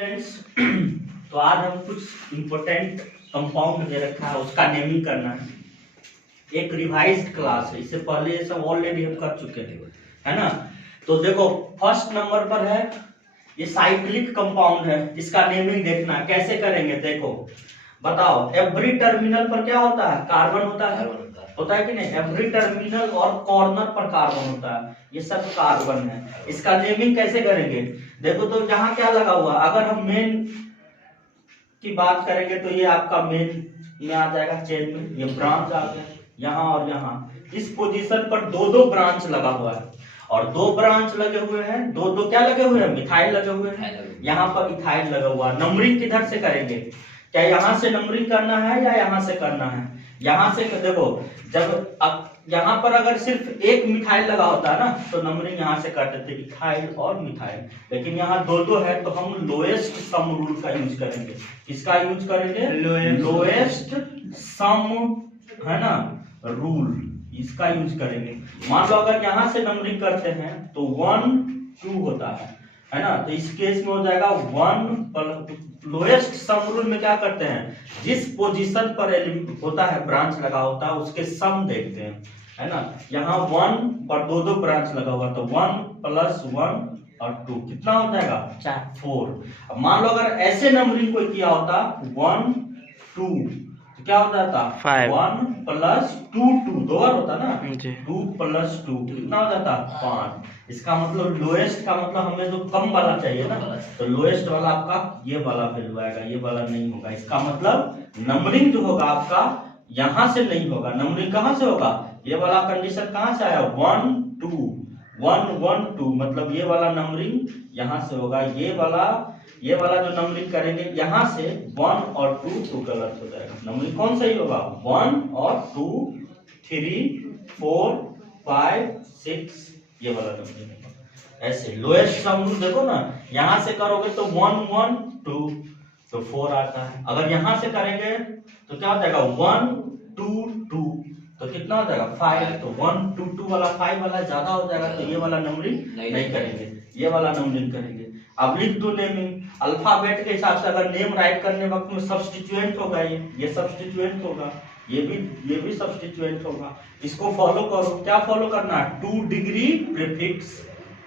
Friends, तो आज हम कुछ इम्पोर्टेंट कंपाउंड दे रखा है, उसका नेमिंग करना है। एक रिवाइज्ड क्लास है, इससे पहले ये सब ऑलरेडी हम कर चुके हैं, है ना। तो देखो फर्स्ट नंबर पर है ये साइक्लिक कंपाउंड है, इसका नेमिंग देखना है। कैसे करेंगे देखो, बताओ। एवरी टर्मिनल पर क्या होता है? कार्बन होता है कि नहीं? एवरी टर्मिनल और कॉर्नर पर कार्बन होता है, ये सब कार्बन है। इसका नेमिंग कैसे करेंगे देखो। तो यहाँ क्या लगा हुआ, अगर हम मेन की बात करेंगे तो ये आपका मेन में आ जाएगा, चेन में ये ब्रांच आ गया यहाँ और यहाँ। इस पोजीशन पर दो ब्रांच लगा हुआ है, और दो ब्रांच लगे हुए हैं, दो क्या लगे हुए हैं? मिथाइल लगे हुए हैं। यहाँ पर इथाइल लगा हुआ है। नंबरिंग किधर से करेंगे? क्या यहाँ से नंबरिंग करना है या यहाँ से करना है? यहाँ से देखो, जब यहाँ पर अगर सिर्फ एक मिथाइल लगा होता है ना, तो नंबरिंग यहाँ से करते थे, इथाइल और मिथाइल। लेकिन यहाँ दो है, तो हम लोएस्ट सम रूल का यूज करेंगे। किसका यूज करेंगे? लोएस्ट सम, है ना, रूल, इसका यूज करेंगे। मान लो अगर यहाँ से नंबरिंग करते हैं तो 1 2 होता है ना। तो इस केस में हो जाएगा 1। लोएस्ट सम रूल में क्या करते हैं, जिस पोजीशन पर होता है ब्रांच लगा होता है उसके सम देखते हैं, है ना। यहाँ 1 पर दो ब्रांच लगा हुआ, तो 1 + 1 और 2 कितना हो जाएगा? 4। अब मान लो अगर ऐसे नंबरिंग कोई किया होता 1 2, तो क्या हो जाता? 1 + 2 दो बार होता ना, 2 + 2 कितना हो जाता? 5। इसका मतलब लोएस्ट का मतलब हमें जो कम वाला चाहिए ना, तो लोएस्ट वाला आपका ये वाला वैल्यू आएगा, ये वाला नहीं होगा। इसका मतलब नंबरिंग जो होगा आपका यहाँ से नहीं होगा। नंबरिंग कहाँ से होगा? ये वाला कंडीशन कहाँ से आया? 1 2 1 1 2, मतलब ये वाला नंबरिंग यहाँ से होगा। ये वाला जो नंबरिंग करेंगे यहाँ से 1 और 2 तो गलत हो जाएगा। नंबरिंग कौन सही होगा? 1 और 2 3 4 5 6, ये वाला नंबरिंग होगा। ऐसे लोएस्ट सम रूल देखो ना, यहाँ से करोगे तो 1 1 2 तो 4 आता है। अगर यहाँ से करेंगे तो क्या हो जाएगा? 1 2 2 तो कितना हो जाएगा? 5। तो 1 2 2 वाला 5 वाला ज्यादा हो जाएगा, तो ये वाला नंबरिंग नहीं करेंगे, ये वाला नंबरिंग करेंगे। अब लिख दो नेमिंग अल्फाबेट के हिसाब से। अगर नेम राइट करने वक्त में सब्स्टिट्यूएंट होगा, ये सब्स्टिट्यूएंट होगा, ये भी सब्स्टिट्यूएंट होगा। इसको फॉलो करो। क्या फॉलो करना है? 2 degree prefix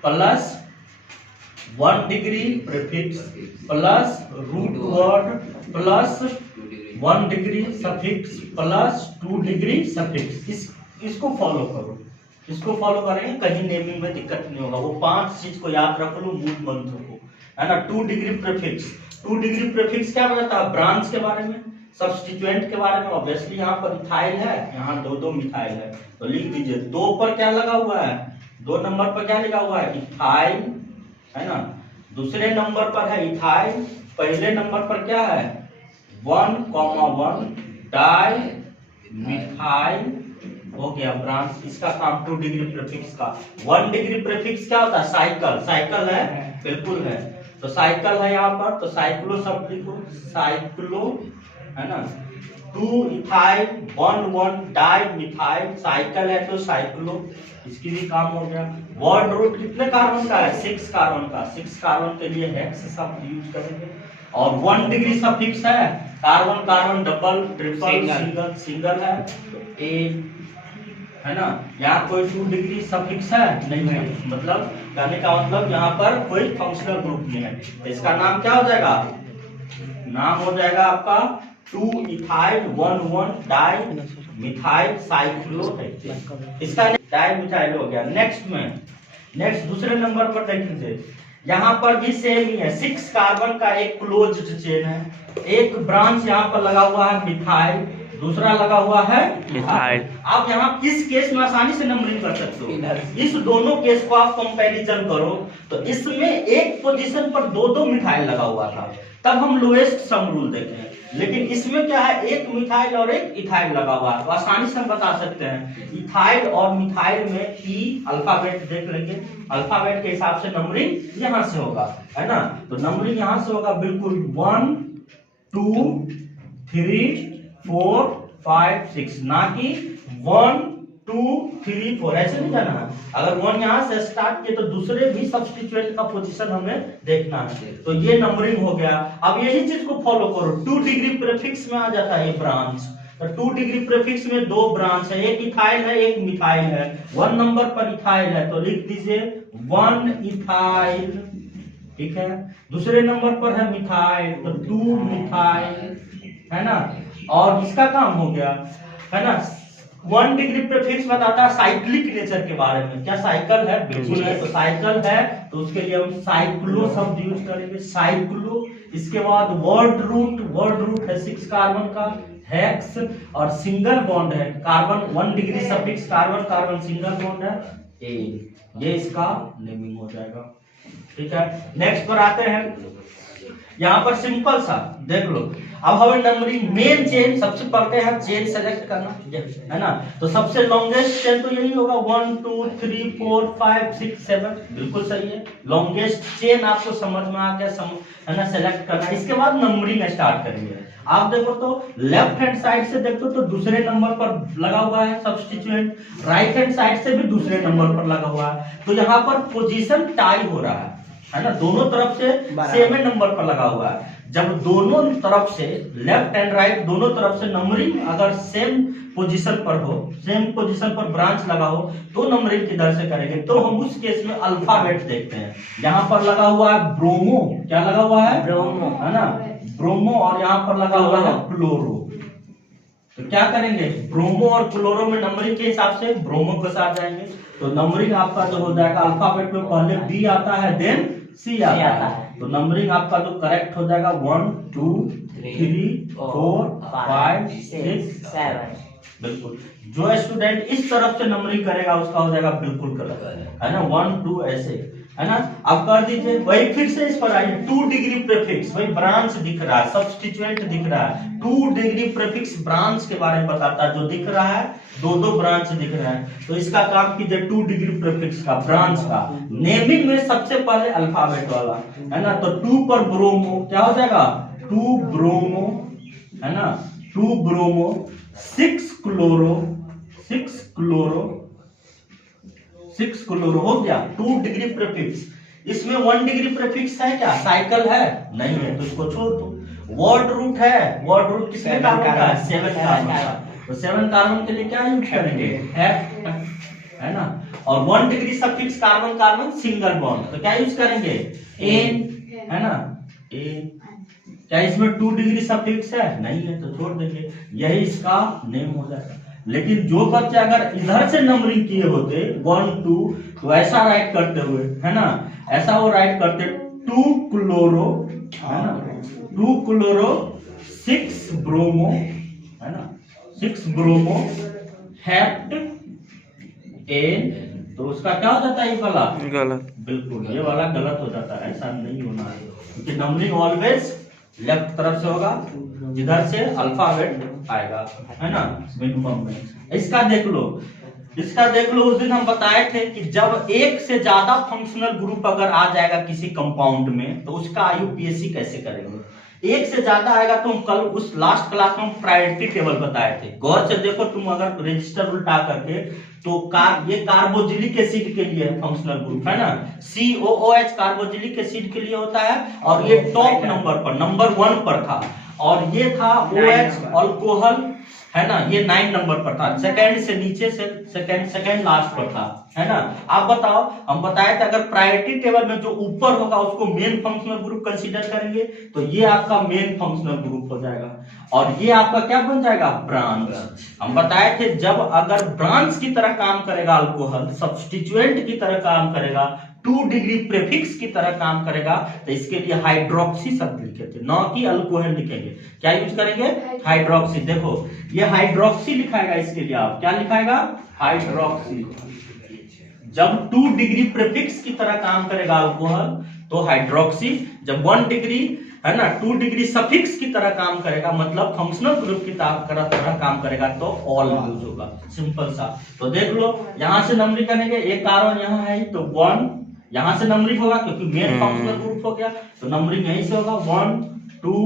plus 1 degree prefix plus root word plus 1 degree suffix plus 2 degree suffix. इसको फॉलो करो। इसको फॉलो करेंगे, कहीं नेमिंग में दिक्कत नहीं होगा। वो 5 चीज को याद रख लो, मूल मंत्र को, है ना। 2 डिग्री प्रीफिक्स, 2 डिग्री प्रीफिक्स क्या बताता है? ब्रांच के बारे में, सब्स्टिट्यूएंट के बारे में। ऑब्वियसली यहाँ पर इथाइल है, यहाँ दो मिथाइल है, तो लिख दीजिए 2 पर क्या लगा हुआ है? 2 नंबर पर क्या लिखा हुआ है? इथाइल, है ना। दूसरे नंबर पर है इथाइल, पहले नंबर पर क्या है? 1,1 डाई मिथाइल हो गया ब्रांच। इसका काम 2 डिग्री प्रीफिक्स का। 1 डिग्री प्रीफिक्स क्या होता है? साइकिल है, बिल्कुल है। तो साइकिल है यहाँ पर, तो साइक्लो शब्द लिखो, साइक्लो, है ना। 2 इथाइल 1 1 डाई मिथाइल, साइकिल है तो साइक्लो, इसकी भी काम हो गया। वर्ड रूट कितने कार्बन का है? 6 कार्बन का। 6 कार्बन के लिए हेक्स शब्द यूज करेंगे। और 1 डिग्री सफिक्स है, carbon carbon double triple single है, तो ए, है ना। यहाँ कोई 2 डिग्री सफिक्स है नहीं है, मतलब कहने का मतलब यहाँ पर कोई फंक्शनल ग्रुप नहीं है। तो इसका नाम क्या हो जाएगा? नाम हो जाएगा आपका 2 इथाइल 1 1 डाई मिथाइल साइक्लोहेक्सेन। इसका डाई मिथाइल हो गया। नेक्स्ट दूसरे नंबर पर देखिए, यहाँ पर भी सेम ही है। 6 कार्बन का एक क्लोज्ड चेन है। एक ब्रांच यहाँ पर लगा हुआ है मिथाइल, दूसरा लगा हुआ है इथाइल। आप यहाँ इस केस में आसानी से नंबरिंग कर सकते हो। इस दोनों केस को आप कंपैरिजन करो, तो इसमें एक पोजीशन पर दो मिथाइल लगा हुआ था, तब हम लोएस्ट सम रूल देखें। लेकिन इसमें क्या है? एक मिथाइल और एक इथाइल लगा हुआ है, तो आसानी से हम बता सकते हैं इथाइल और मिथाइल में ई अल्फाबेट देख लेंगे। अल्फाबेट के हिसाब से नंबरिंग यहाँ से होगा, है ना। तो नंबरिंग यहाँ से होगा बिल्कुल 1 2 3 4 5 6, ना कि 1 2 3 4 ऐसे नहीं जाना है। अगर 1 यहाँ से स्टार्ट किए तो दूसरे भी सब्स्टिट्यूएंट का पोजीशन हमें देखना है। तो ये नंबरिंग हो गया। अब यही चीज को फॉलो करो, 2 डिग्री प्रीफिक्स में आ जाता है ये ब्रांच। तो 2 डिग्री प्रीफिक्स में 2 ब्रांच है, एक इथाइल है एक मिथाइल है। 1 नंबर पर इथाइल है तो लिख दीजिए 1 इथाइल, ठीक है। दूसरे नंबर पर है मिथाइल तो 2 मिथाइल, है ना। और इसका काम हो गया, है ना। 1 डिग्री प्रीफिक्स बताता है साइक्लिक नेचर के बारे में। क्या साइकिल है? बिल्कुल है। तो साइकिल है तो उसके लिए हम साइक्लो शब्द यूज करेंगे, साइक्लो। इसके बाद वर्ड रूट है 6 कार्बन का, हेक्स और सिंगल बॉन्ड है carbon 1 degree suffix carbon carbon single bond है ए। ये इसका नेमिंग हो जाएगा, ठीक है। नेक्स्ट पर आते हैं, यहाँ पर सिंपल सा देख लो। अब हमें नंबरिंग मेन चेन, सबसे पहले है चेन सेलेक्ट करना, है ना। तो सबसे लॉन्गेस्ट चेन तो यही होगा 1 2 3 4 5 6 7, बिल्कुल सही है। लॉन्गेस्ट चेन आपको समझ में आ गया, है ना, सेलेक्ट करना। इसके बाद नंबरिंग स्टार्ट करेंगे। आप देखो तो लेफ्ट हैंड साइड से देखो तो दूसरे नंबर पर लगा हुआ है सब्स्टिट्यूएंट, राइट हैंड साइड से भी दूसरे नंबर पर लगा हुआ है। तो यहाँ पर पोजीशन टाई हो रहा है ना, दोनों तरफ से सेम नंबर पर लगा हुआ है। जब दोनों तरफ से लेफ्ट एंड राइट दोनों तरफ से नंबरिंग अगर सेम पोजीशन पर हो, सेम पोजीशन पर ब्रांच लगा हो, तो नंबरिंग किधर से करेंगे? तो हम उस केस में अल्फाबेट देखते हैं। यहाँ पर लगा हुआ है ब्रोमो, क्या लगा हुआ है? ब्रोमो, है ना, ब्रोमो। और यहाँ पर लगा हुआ है क्लोरो। तो क्या करेंगे? ब्रोमो और क्लोरो में नंबरिंग के हिसाब से ब्रोमो के साथ जाएंगे। तो नंबरिंग आपका जो हो जाएगा, अल्फाबेट में पहले बी आता है देन सी आता है। तो नंबरिंग आपका जो करेक्ट हो जाएगा 1 2 3 4 5 6 7, बिल्कुल। जो स्टूडेंट इस तरफ से नंबरिंग करेगा उसका हो जाएगा बिल्कुल गलत, है ना, 1 2 ऐसे, है ना। अब कर दीजिए वही, फिर से इस पर आइए। 2 डिग्री प्रीफिक्स, वही ब्रांच दिख रहा है, सब्स्टिट्यूएंट दिख रहा है। 2 डिग्री प्रीफिक्स ब्रांच के बारे में बताता है, जो दिख रहा है दो ब्रांच दिख रहा है। तो इसका काम कीजिए 2 डिग्री प्रीफिक्स का, ब्रांच का। नेमिंग में सबसे पहले अल्फाबेट वाला, है ना। तो 2 पर ब्रोमो क्या हो जाएगा? 2 ब्रोमो, है ना, 2 ब्रोमो। 6 क्लोरो, 6 क्लोरो हो गया। 2 डिग्री प्रीफिक्स। इसमें 1 डिग्री प्रीफिक्स है क्या? साइकिल है? नहीं है, तो इसको छोड़ दो। वर्ड रूट है, वर्ड रूट किसमें कार्बन का है? 7 कार्बन का। तो 7 कार्बन के लिए क्या यूज करेंगे? है ना। और 1 degree suffix carbon carbon single bond, तो क्या यूज करेंगे? एन, है ना, एन। क्या इसमें 2 डिग्री सफिक्स है? नहीं है, तो छोड़ देंगे। यही इसका नेम हो जाएगा। लेकिन जो बच्चे अगर इधर से नंबरिंग किए होते 1 2, तो ऐसा राइट करते हुए, है ना, ऐसा वो राइट करते 2 क्लोरो, है ना, 2 क्लोरो 6 ब्रोमो, है ना, 6 ब्रोमो हेप्ट एन। तो उसका क्या हो जाता है? ये वाला गलत, बिल्कुल ये वाला गलत हो जाता है, ऐसा नहीं होना है। क्योंकि नंबरिंग ऑलवेज लेफ्ट तरफ से होगा, जिधर से अल्फाबेट आएगा, है ना, मिनिमम में। इसका देख लो, उस दिन हम बताए थे कि जब एक से ज्यादा फंक्शनल ग्रुप अगर आ जाएगा किसी कंपाउंड में, तो उसका यूपीएससी कैसे करेंगे। एक से ज्यादा आएगा तो हम कल उस लास्ट क्लास में हम प्रायोरिटी टेबल बताए थे। गौर से देखो, तुम अगर रजिस्टर उल्टा करके, तो ये कार्बोजिलिक एसिड के लिए फंक्शनल ग्रुप, है ना, COOH कार्बोजिलिक एसिड के लिए होता है। और ये टॉप नंबर पर, नंबर 1 पर था। और ये था OH अल्कोहल, है ना, ये 9 नंबर पर था। सेकंड से नीचे से सेकंड लास्ट पर था, है ना। आप बताओ, हम बताए थे अगर प्रायोरिटी टेबल में जो ऊपर होगा उसको मेन फंक्शनल ग्रुप कंसीडर करेंगे, तो ये आपका मेन फंक्शनल ग्रुप हो जाएगा। और ये आपका क्या बन जाएगा? ब्रांच। हम बताए थे जब अगर ब्रांच की तरह काम करेगा अल्कोहल, सब्स्टिट्यूएंट की तरह काम करेगा, 2 डिग्री प्रीफिक्स की तरह काम करेगा, तो इसके लिए हाइड्रोक्सी शब्द लिखे थे, न कि अल्कोहल लिखेंगे। क्या यूज करेंगे? हाइड्रोक्सी। देखो ये हाइड्रोक्सी लिखाएगा, इसके लिए आप क्या लिखाएगा? हाइड्रोक्सी। जब 2 डिग्री प्रीफिक्स की तरह काम करेगा अल्कोहल तो हाइड्रोक्सी। जब 1 डिग्री, है ना, 2 डिग्री सफिक्स की तरह काम करेगा, मतलब फंक्शनल ग्रुप की तरह काम करेगा, तो ऑल यूज होगा। सिंपल सा। तो देख लो, यहां से नंबरिंग करेंगे, एक कार्बन यहाँ है तो 1, यहां से नंबरिंग होगा क्योंकि मेन फंक्शनल ग्रुप हो गया, तो नंबरिंग यहीं से होगा 1 2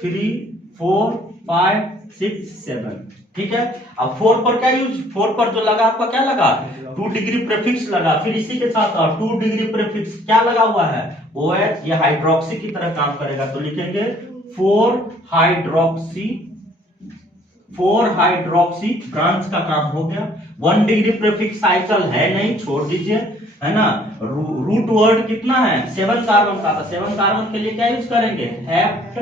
3 4 5 6 7। ठीक है। अब 4 पर क्या यूज, 4 पर जो लगा आपका क्या लगा, 2 डिग्री प्रीफिक्स लगा, फिर इसी के साथ और 2 डिग्री प्रीफिक्स क्या लगा हुआ है, OH, ये हाइड्रोक्सी की तरह काम करेगा, तो लिखेंगे 4 हाइड्रोक्सी ब्रांच का काम हो गया। 1 डिग्री प्रीफिक्स साइकिल है नहीं, छोड़ दीजिए, है ना। रूट वर्ड कितना है, 7 कार्बन का, तो 7 कार्बन के लिए क्या यूज करेंगे, हेप्ट,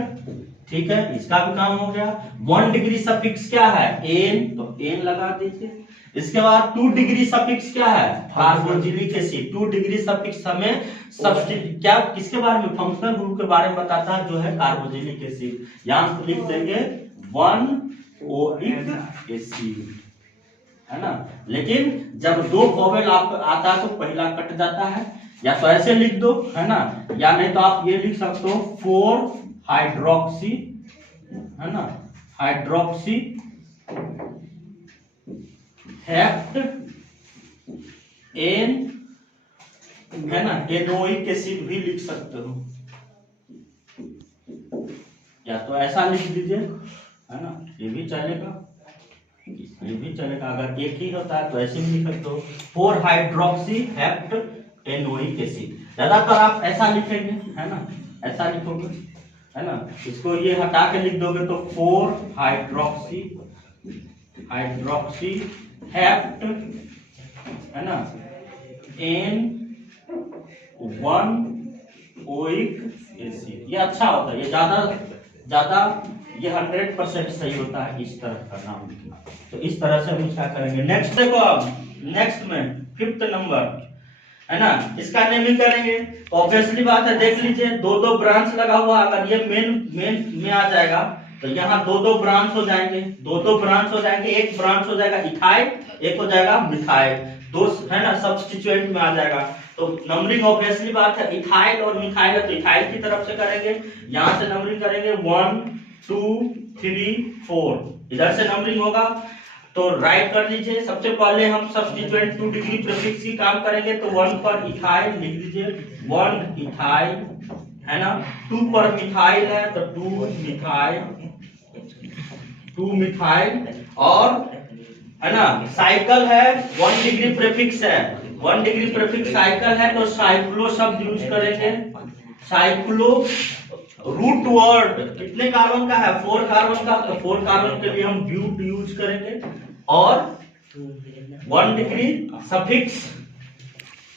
ठीक है, इसका भी काम हो गया। 1 डिग्री सफिक्स क्या है, एन, तो एन लगा दीजिए। इसके बाद 2 डिग्री सफिक्स क्या है, कार्बोक्सिलिक एसिड। 2 डिग्री सफिक्स हमें सब्स्टिट्यूट क्या, किसके बारे में, फंक्शनल ग्रुप के बारे में बताता है, जो है कार्बोक्सिलिक एसिड। यहां पर लिख देंगे 1-ओइक एसिड, है ना। लेकिन जब 2 वोवेल आप आता है तो पहला कट जाता है, या तो ऐसे लिख दो, है ना, या नहीं तो आप ये लिख सकते हो 4 हाइड्रोक्सी, है ना, हाइड्रोक्सी हेप्ट एन, है ना, एनोइक एसिड भी लिख सकते हो, या तो ऐसा लिख दीजिए, है ना, ये भी चलेगा, ये भी चलेगा। अगर एक ही होता है तो ऐसे भी लिख सकते हो 4 हाइड्रोक्सी हेप्ट एनोइक एसिड। ज्यादातर आप ऐसा लिखेंगे, है ना, ऐसा लिखोगे, है ना, इसको ये हटा के लिख दोगे तो 4 हाइड्रोक्सी हेप्ट, है ना, N1-ओइक एसिड। ये अच्छा होता है, ये ज्यादा ये 100% सही होता है इस तरह का नाम लिखना। तो इस तरह से हम क्या करेंगे, नेक्स्ट देखो, अब नेक्स्ट में 5th नंबर, है ना, इसका नेमिंग करेंगे। तो ऑब्वियसली बात है, देख लीजिए 2-2 ब्रांच लगा हुआ, अगर ये मेन में आ जाएगा तो यहाँ 2-2 ब्रांच हो जाएंगे, 2-2 ब्रांच हो जाएंगे, एक ब्रांच हो जाएगा इथाइल, एक हो जाएगा मिथाइल, दो, है ना, सब्स्टिट्यूएंट में आ जाएगा। तो नंबरिंग ऑब्वियसली बात है, इथाइल और मिथाइल है तो इथाइल की तरफ से करेंगे, यहां से नंबरिंग करेंगे 1 2 3 4, इधर से नंबरिंग होगा। तो राइट कर लीजिए, सबसे पहले हम सब्स्टिट्यूएंट 2 डिग्री प्रीफिक्स की काम करेंगे, तो 1 पर इथाइल लिख दीजिए, 1 इथाइल, है ना, 2 पर मिथाइल है तो 2 मिथाइल, और, है ना, साइकिल है, 1 डिग्री प्रीफिक्स है, 1 डिग्री प्रीफिक्स साइकिल है तो साइक्लो शब्द यूज करेंगे, साइक्लो। रूट वर्ड कितने कार्बन का है, 4 कार्बन का, तो 4 कार्बन के लिए हम ब्यूट यूज करेंगे। और 1 डिग्री सफिक्स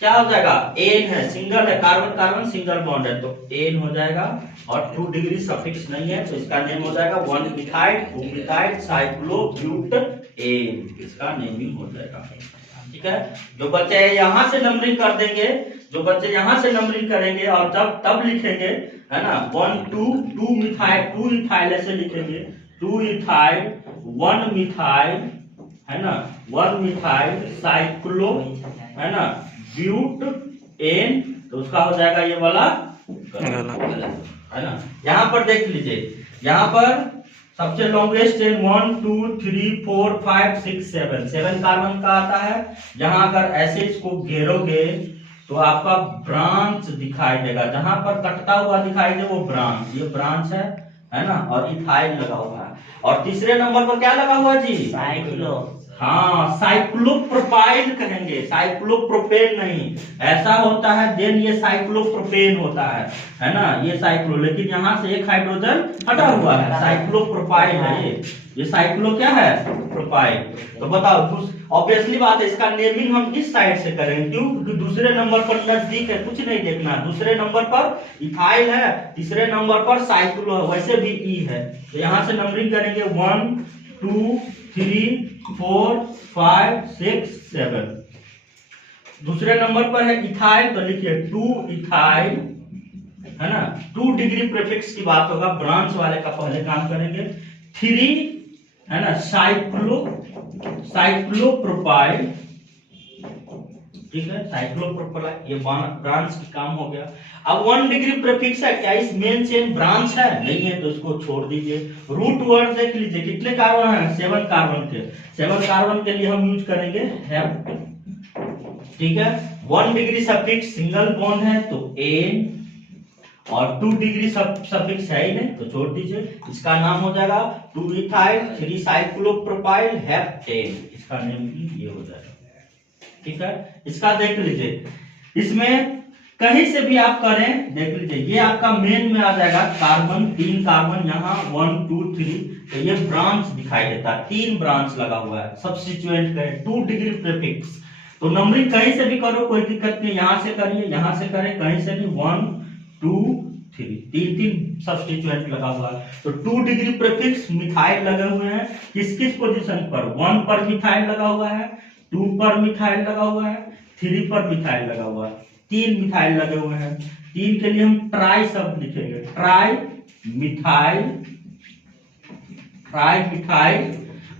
क्या हो जाएगा, एन है, सिंगल है, कार्बन कार्बन सिंगल बॉन्ड है तो एन हो जाएगा। और 2 डिग्री सफिक्स नहीं है तो इसका नेम हो जाएगा 1 मिथाइल 2 मिथाइल साइक्लोब्यूट एन, इसका नेमिंग हो जाएगा। ठीक है, जो बच्चे यहाँ से नंबरिंग कर देंगे, जो बच्चे यहाँ से नंबरिंग करेंगे और तब लिखेंगे, है ना, 1 2 मिथाइल 2 इथाइल ऐसे लिखेंगे, 2 इथाइल 1 मिथाइल, है ना, 1 मिथाइल साइक्लो, है ना, ब्यूट एन, तो उसका हो जाएगा ये वाला गलत, है ना। यहाँ पर देख लीजिए, यहाँ पर सबसे लॉन्गेस्ट चेन 1 2 3 4 5 6 7 कार्बन का आता है। यहाँ अगर ऐसे इसको घेरोगे तो आपका ब्रांच दिखाई देगा, जहां पर कटता हुआ दिखाई दे वो ब्रांच, ये ब्रांच है ना, और इथाइल लगा हुआ है। और तीसरे नंबर पर क्या लगा हुआ जी, साइक्लो, हाँ, साइक्लोप्रोपाइल कहेंगे, साइक्लोप्रोपेन नहीं, ऐसा होता है देन ये साइक्लोप्रोपेन होता है ना, ये साइक्लो, लेकिन यहाँ से एक हाइड्रोजन हटा हुआ है, साइक्लोप्रोपाइल है ये साइक्लो क्या है, प्रोपाइल। तो बताओ, ऑब्वियसली बात है, इसका नेमिंग हम इस साइड से करेंगे, क्यों, क्योंकि दूसरे नंबर पर नजदीक है, कुछ नहीं देखना, दूसरे नंबर पर इथाइल है, तीसरे नंबर पर साइक्लो है, वैसे भी ई है, तो यहाँ से नंबरिंग करेंगे 1 2 3 4 5 6 7। दूसरे नंबर पर है इथाइल तो लिखिए 2 इथाइल, है ना, 2 डिग्री प्रीफिक्स की बात होगा, ब्रांच वाले का पहले काम करेंगे। 3, है ना, साइक्लोप्रोपाइल, ठीक है, साइक्लोप्रोपाइल, ये ब्रांच की काम हो गया। अब 1 डिग्री प्रीफिक्स है, क्या इस मेन चेन ब्रांच है, नहीं है, तो इसको छोड़ दीजिए। रूट वर्ड देख लीजिए, कितने कार्बन है, 7 कार्बन के, 7 कार्बन के लिए हम यूज करेंगे हेप्ट, ठीक है। 1 डिग्री सफिक्स सिंगल बॉन्ड है तो एन, और 2 डिग्री सफिक्स है ही नहीं तो छोड़ दीजिए। इसका नाम हो जाएगा 2 इथाइल 3 साइक्लोप्रोपाइल हेप्टेन, इसका नेम भी ये हो जाएगा। ठीक है, इसका देख लीजिए, इसमें कहीं से भी आप करें देख लीजिए, ये आपका मेन में आ जाएगा कार्बन, 3 कार्बन यहाँ 1 2 3, तो ये ब्रांच दिखाई देता है, 3 ब्रांच लगा हुआ है। सब्स्टिट्यूएंट करें 2 डिग्री प्रीफिक्स, तो नंबरिंग कहीं से भी करो कोई दिक्कत नहीं, यहां से करिए यहां से करें, कहीं से नहीं, 1 2 3, 3 सब्स्टिट्यूएंट लगा हुआ है। तो 2 डिग्री प्रीफिक्स मिथाइल लगे हुए हैं, किस किस पोजीशन पर, 1 पर मिथाइल लगा हुआ है, 2 पर मिथाइल लगा हुआ है, 3 पर मिथाइल लगा हुआ है, 3 मिथाइल लगे हुए हैं। 3 के लिए हम ट्राई शब्द लिखेंगे, ट्राई मिथाइल,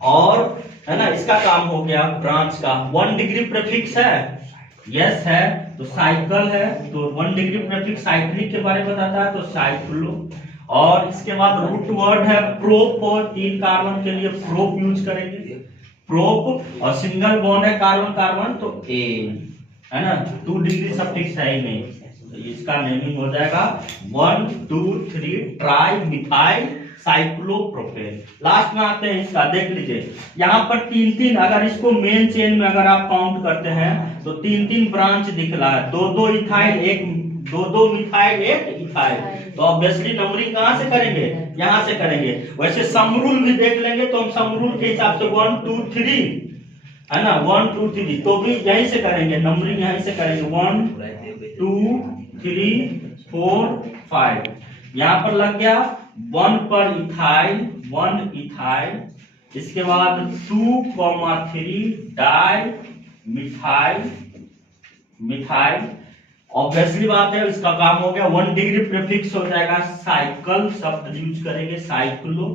और है ना, इसका काम हो गया ब्रांच का। 1 डिग्री प्रीफिक्स है, यस है, तो साइकिल है, तो 1 डिग्री प्रीफिक्स साइक्लिक के बारे में बताता है, तो साइक्लो। और इसके बाद रूट वर्ड है प्रोप, और 3 कार्बन के लिए प्रोप यूज करेंगे, प्रोप, और सिंगल बॉन्ड है कार्बन कार्बन, तो एन, है ना, 2 डिग्री सफिक्स है ही नहीं, तो इसका नेमिंग हो जाएगा 1 2 3 ट्राई मिथाइल साइक्लोप्रोपेन। लास्ट में आते हैं इसका, देख लीजिए यहाँ पर 3 अगर इसको मेन चेन में अगर आप काउंट करते हैं तो 3 ब्रांच दिख रहा है, 2 इथाइल, 2 मिथाइल, 1 इथाइल, तो ऑब्वियसली नंबरिंग कहां से करेंगे, यहां से करेंगे। वैसे सम रूल भी देख लेंगे, तो हम सम रूल के हिसाब से 1 2 3, है ना, 1 2 3, तो भी यहीं से करेंगे, नंबरिंग यहीं से करेंगे, 1 2 3 4 5, यहाँ पर लग गया 1 पर इथाइल, 1 इथाइल, इसके बाद 2,3 डाई मिथाइल, ऑब्वियसली बात है, इसका काम हो गया। 1 डिग्री प्रीफिक्स हो जाएगा, साइकिल शब्द यूज करेंगे, साइक्लो।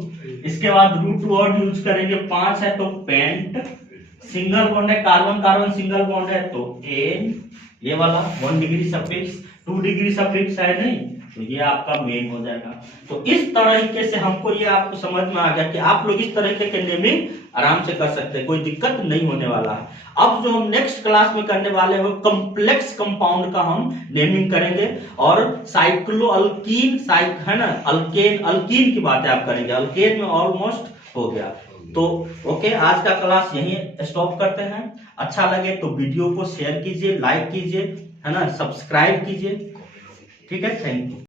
इसके बाद रूट वर्ड यूज करेंगे, 5 है तो पेंट, सिंगल बॉन्ड है कार्बन कार्बन सिंगल बॉन्ड है तो एन, ये वाला 1 डिग्री सफिक्स, 2 डिग्री सफिक्स है नहीं, तो ये आपका मेन हो जाएगा। तो इस तरीके से हमको ये आपको समझ में आ गया कि आप लोग इस तरीके के नेमिंग आराम से कर सकते हैं, कोई दिक्कत नहीं होने वाला है। अब जो हम नेक्स्ट क्लास में करने वाले हैं वो कॉम्प्लेक्स कंपाउंड का हम नेमिंग करेंगे, और साइक्लो अल्कीन, है ना, अल्कीन की बातें आप करेंगे, अल्केन में ऑलमोस्ट हो गया। तो ओके, आज का क्लास यहीं स्टॉप करते हैं। अच्छा लगे तो वीडियो को शेयर कीजिए, लाइक कीजिए, है ना, सब्सक्राइब कीजिए। ठीक है, थैंक यू।